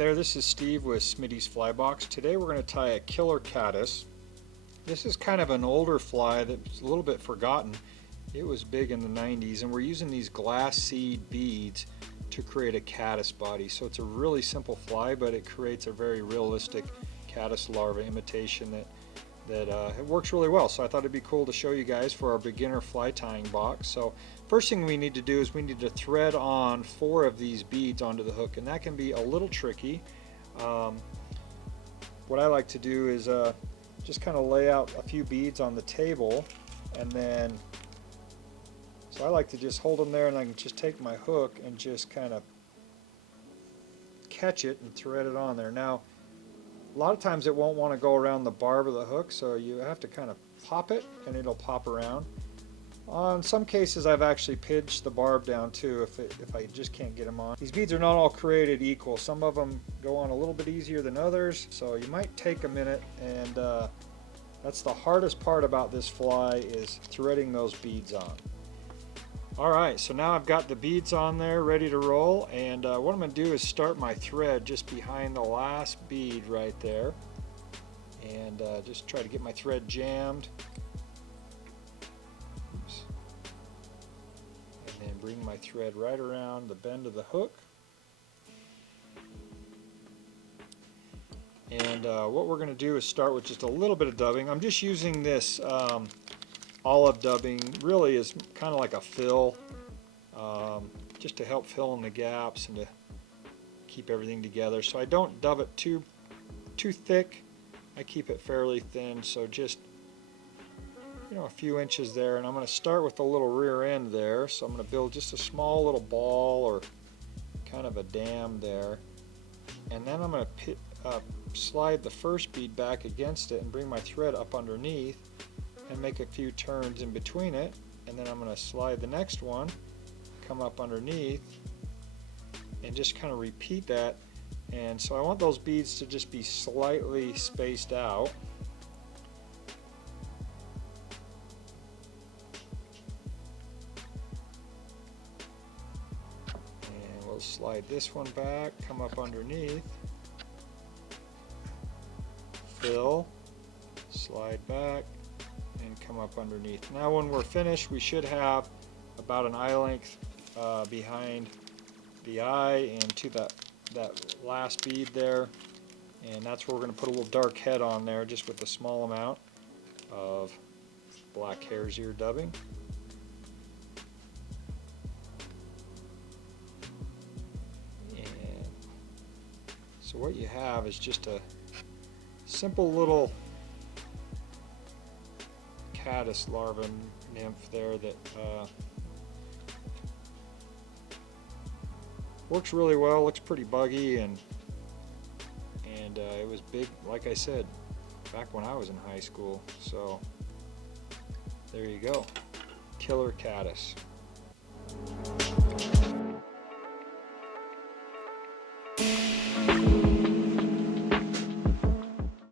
Hey there, this is Steve with Smitty's Flybox. Today we're going to tie a Killer Caddis. This is kind of an older fly that's a little bit forgotten. It was big in the 90s, and we're using these glass seed beads to create a caddis body. So it's a really simple fly, but it creates a very realistic caddis larva imitation that it works really well. So I thought it'd be cool to show you guys for our beginner fly tying box. So first thing we need to do is we need to thread on 4 of these beads onto the hook, and that can be a little tricky. What I like to do is just kind of lay out a few beads on the table, and then so I like to just hold them there, and I can just take my hook and just kind of catch it and thread it on there. Now a lot of times it won't want to go around the barb of the hook, so you have to kind of pop it and it'll pop around. On some cases I've actually pinched the barb down too if I just can't get them on. These beads are not all created equal. Some of them go on a little bit easier than others, so you might take a minute, and that's the hardest part about this fly, is threading those beads on. Alright, so now I've got the beads on there ready to roll, and what I'm going to do is start my thread just behind the last bead right there, and just try to get my thread jammed. Oops. And then bring my thread right around the bend of the hook. And what we're going to do is start with just a little bit of dubbing. I'm just using this olive dubbing, really is kind of like a fill, just to help fill in the gaps and to keep everything together. So I don't dub it too thick. I keep it fairly thin, so just a few inches there. And I'm going to start with the little rear end there. So I'm going to build just a small little ball or kind of a dam there, and then I'm going to slide the first bead back against it and bring my thread up underneath and make a few turns in between it, and then I'm going to slide the next one, come up underneath, and just kind of repeat that. And so I want those beads to just be slightly spaced out. And we'll slide this one back, come up underneath, fill, slide back, and come up underneath. Now when we're finished, we should have about an eye length behind the eye and to that last bead there, and that's where we're going to put a little dark head on there, just with a small amount of black hare's ear dubbing. And so what you have is just a simple little caddis larva nymph there that works really well, looks pretty buggy, and it was big, like I said, back when I was in high school. So there you go, Killer Caddis.